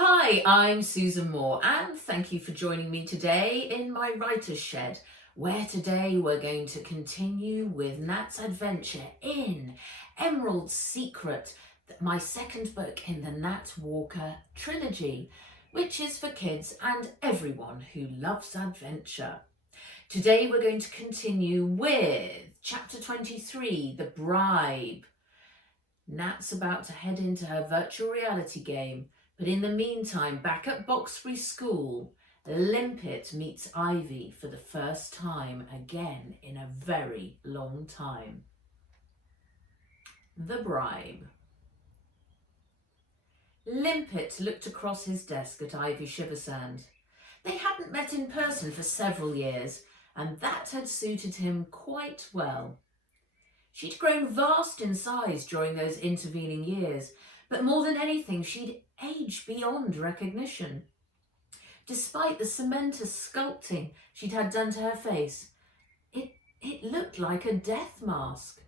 Hi, I'm Susan Moore and thank you for joining me today in my writer's shed, where today we're going to continue with Nat's adventure in Emerald's Secret, my second book in the Nat Walker Trilogy, which is for kids and everyone who loves adventure. Today we're going to continue with chapter 23, The Bribe. Nat's about to head into her virtual reality game, but in the meantime, back at Boxbury School, Limpet meets Ivy for the first time again in a very long time. The Bribe. Limpet looked across his desk at Ivy Shiversand. They hadn't met in person for several years, and that had suited him quite well. She'd grown vast in size during those intervening years, but more than anything, she'd aged beyond recognition. Despite the cementous sculpting she'd had done to her face, it looked like a death mask.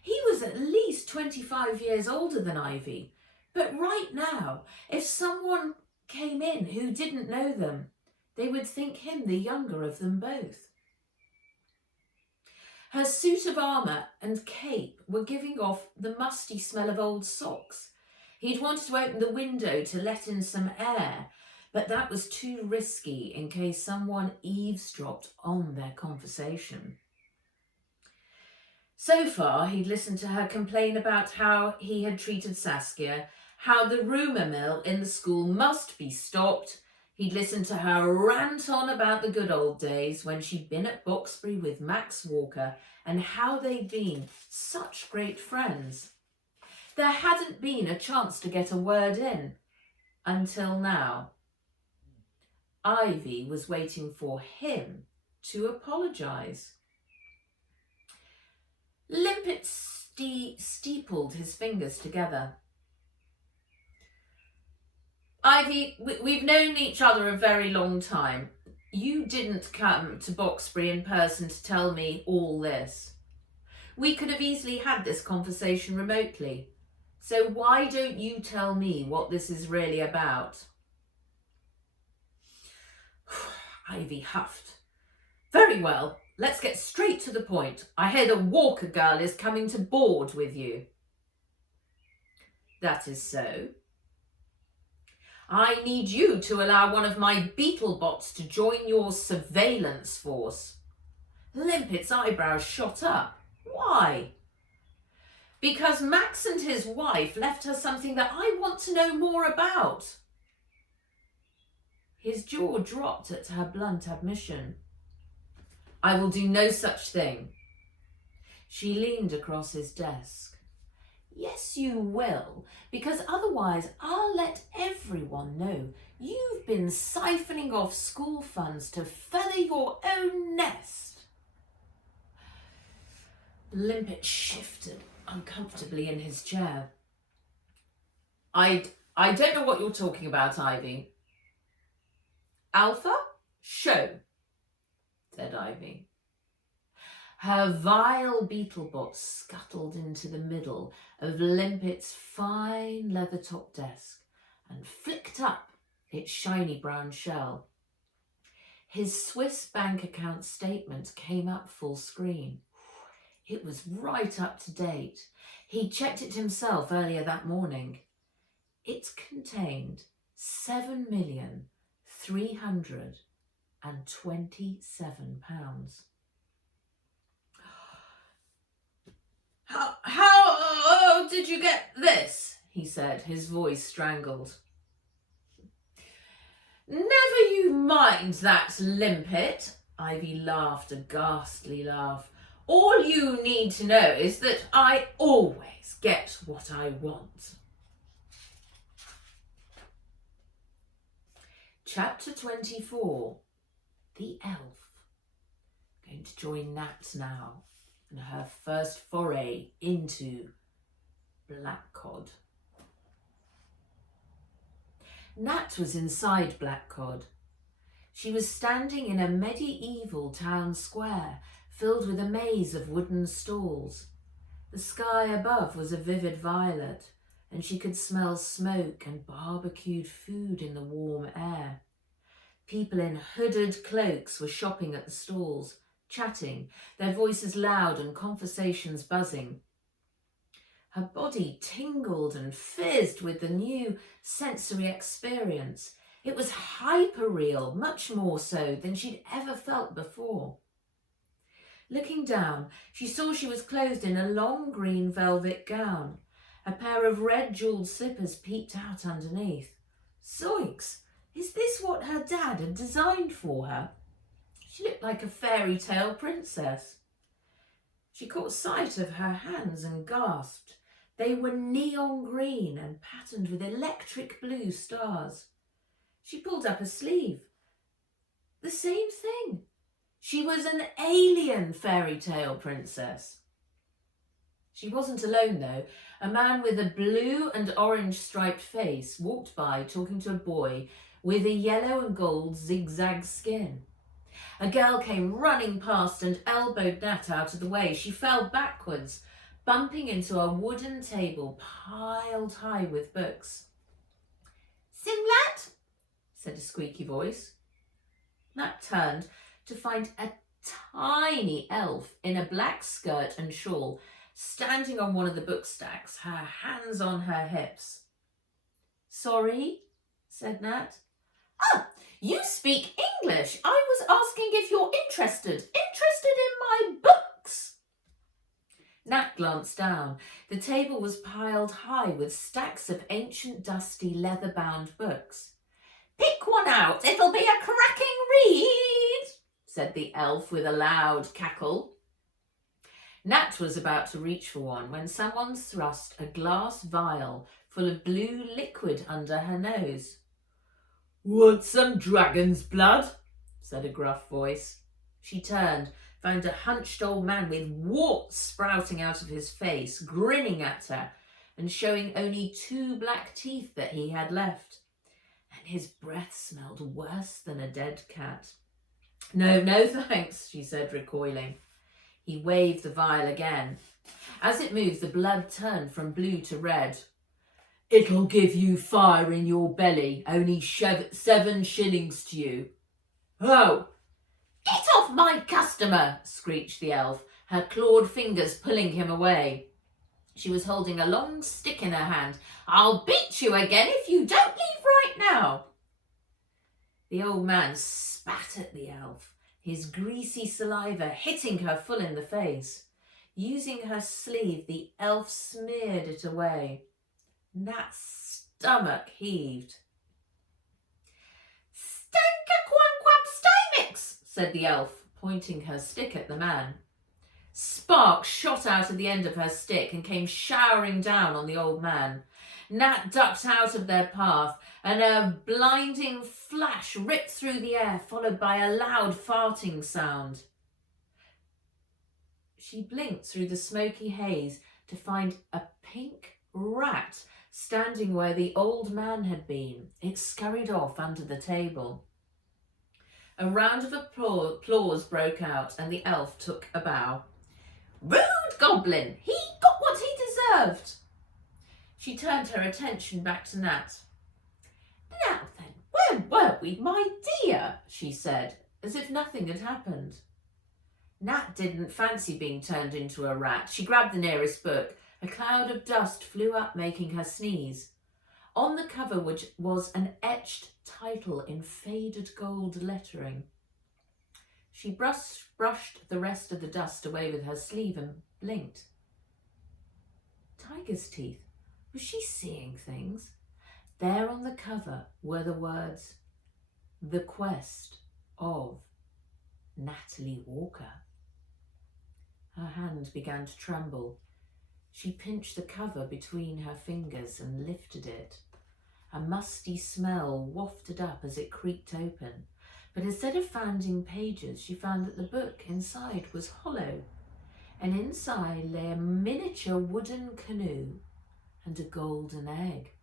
He was at least 25 years older than Ivy, but right now, if someone came in who didn't know them, they would think him the younger of them both. Her suit of armour and cape were giving off the musty smell of old socks. He'd wanted to open the window to let in some air, but that was too risky in case someone eavesdropped on their conversation. So far, he'd listened to her complain about how he had treated Saskia, how the rumour mill in the school must be stopped. He'd listened to her rant on about the good old days when she'd been at Boxbury with Max Walker and how they'd been such great friends. There hadn't been a chance to get a word in until now. Ivy was waiting for him to apologise. Limpet steepled his fingers together. Ivy, we've known each other a very long time. You didn't come to Boxbury in person to tell me all this. We could have easily had this conversation remotely. So why don't you tell me what this is really about? Ivy huffed. Very well, let's get straight to the point. I hear the Walker girl is coming to board with you. That is so. I need you to allow one of my beetle bots to join your surveillance force. Limpet's eyebrows shot up. Why? Because Max and his wife left her something that I want to know more about. His jaw dropped at her blunt admission. I will do no such thing. She leaned across his desk. Yes, you will, because otherwise I'll let everyone know you've been siphoning off school funds to feather your own nest. Limpet shifted uncomfortably in his chair. I don't know what you're talking about, Ivy. Alpha? Show, said Ivy. Her vile beetlebot scuttled into the middle of Limpet's fine leather-top desk and flicked up its shiny brown shell. His Swiss bank account statement came up full screen. It was right up to date. He checked it himself earlier that morning. It contained £7,327. How did you get this? He said, his voice strangled. Never you mind that, Limpet. Ivy laughed a ghastly laugh. All you need to know is that I always get what I want. Chapter 24, The Elf. Going to join Nat now and her first foray into Blackcod. Nat was inside Blackcod. She was standing in a medieval town square filled with a maze of wooden stalls. The sky above was a vivid violet, and she could smell smoke and barbecued food in the warm air. People in hooded cloaks were shopping at the stalls, chatting, their voices loud and conversations buzzing. Her body tingled and fizzed with the new sensory experience. It was hyper-real, much more so than she'd ever felt before. Looking down, she saw she was clothed in a long green velvet gown. A pair of red jewelled slippers peeped out underneath. Zoinks! Is this what her dad had designed for her? She looked like a fairy tale princess. She caught sight of her hands and gasped. They were neon green and patterned with electric blue stars. She pulled up a sleeve. The same thing. She was an alien fairy tale princess. She wasn't alone though. A man with a blue and orange striped face walked by talking to a boy with a yellow and gold zigzag skin. A girl came running past and elbowed Nat out of the way. She fell backwards, bumping into a wooden table piled high with books. "Simlat?" said a squeaky voice. Nat turned to find a tiny elf in a black skirt and shawl standing on one of the book stacks, her hands on her hips. "Sorry?" said Nat. "Ah, you speak English. I was asking if you're interested in my books." Nat glanced down. The table was piled high with stacks of ancient, dusty, leather-bound books. "Pick one out. It'll be a cracking read," said the elf with a loud cackle. Nat was about to reach for one when someone thrust a glass vial full of blue liquid under her nose. "Want some dragon's blood?" said a gruff voice. She turned, found a hunched old man with warts sprouting out of his face, grinning at her and showing only 2 black teeth that he had left. And his breath smelled worse than a dead cat. No thanks," she said, recoiling. He waved the vial again. As it moved, the blood turned from blue to red. "It'll give you fire in your belly, only 7 shillings to you." "Oh!" "Get off my customer!" screeched the elf, her clawed fingers pulling him away. She was holding a long stick in her hand. "I'll beat you again if you don't leave right now." The old man spat at the elf, his greasy saliva hitting her full in the face. Using her sleeve, the elf smeared it away. Nat's stomach heaved. "Stanka-quanquap-stymix," said the elf, pointing her stick at the man. Sparks shot out of the end of her stick and came showering down on the old man. Nat ducked out of their path, and a blinding flash ripped through the air, followed by a loud farting sound. She blinked through the smoky haze to find a pink rat standing where the old man had been. It scurried off under the table. A round of applause broke out, and the elf took a bow. "Rude goblin! He got what he deserved." She turned her attention back to Nat. "Now then, where were we, my dear?" she said, as if nothing had happened. Nat didn't fancy being turned into a rat. She grabbed the nearest book. A cloud of dust flew up, making her sneeze. On the cover was an etched title in faded gold lettering. She brushed the rest of the dust away with her sleeve and blinked. Tiger's teeth. Was she seeing things? There on the cover were the words, "The Quest of Natalie Walker." Her hand began to tremble. She pinched the cover between her fingers and lifted it. A musty smell wafted up as it creaked open, but instead of finding pages, she found that the book inside was hollow, and inside lay a miniature wooden canoe and a golden egg.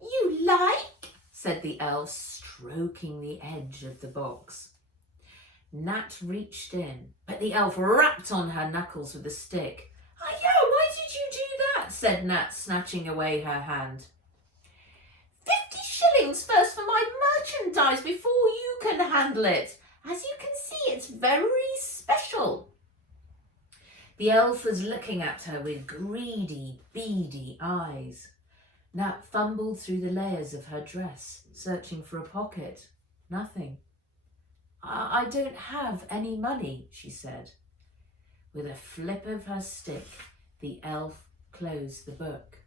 "You like?" said the elf, stroking the edge of the box. Nat reached in, but the elf rapped on her knuckles with a stick. "Ayo, why did you do that?" said Nat, snatching away her hand. 50 shillings first for my merchandise before you can handle it. As you can see, it's very special. The elf was looking at her with greedy, beady eyes. Nat fumbled through the layers of her dress, searching for a pocket. Nothing. I don't have any money, she said. With a flip of her stick, the elf closed the book.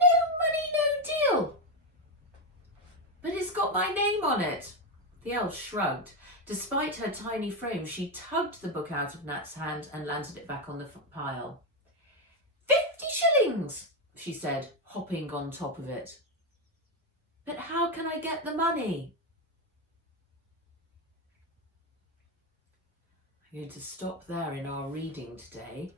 No money, no deal. But it's got my name on it. The elf shrugged. Despite her tiny frame, she tugged the book out of Nat's hand and landed it back on the pile. 50 shillings, she said, hopping on top of it. But how can I get the money? I'm going to stop there in our reading today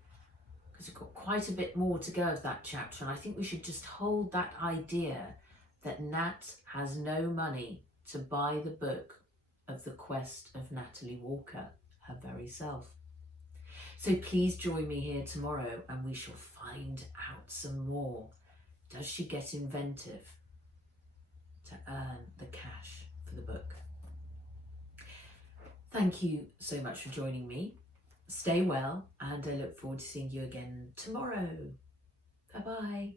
because we've got quite a bit more to go of that chapter, and I think we should just hold that idea that Nat has no money to buy the book of The Quest of Natalie Walker, her very self. So please join me here tomorrow and we shall find out some more. Does she get inventive to earn the cash for the book? Thank you so much for joining me. Stay well, and I look forward to seeing you again tomorrow. Bye-bye.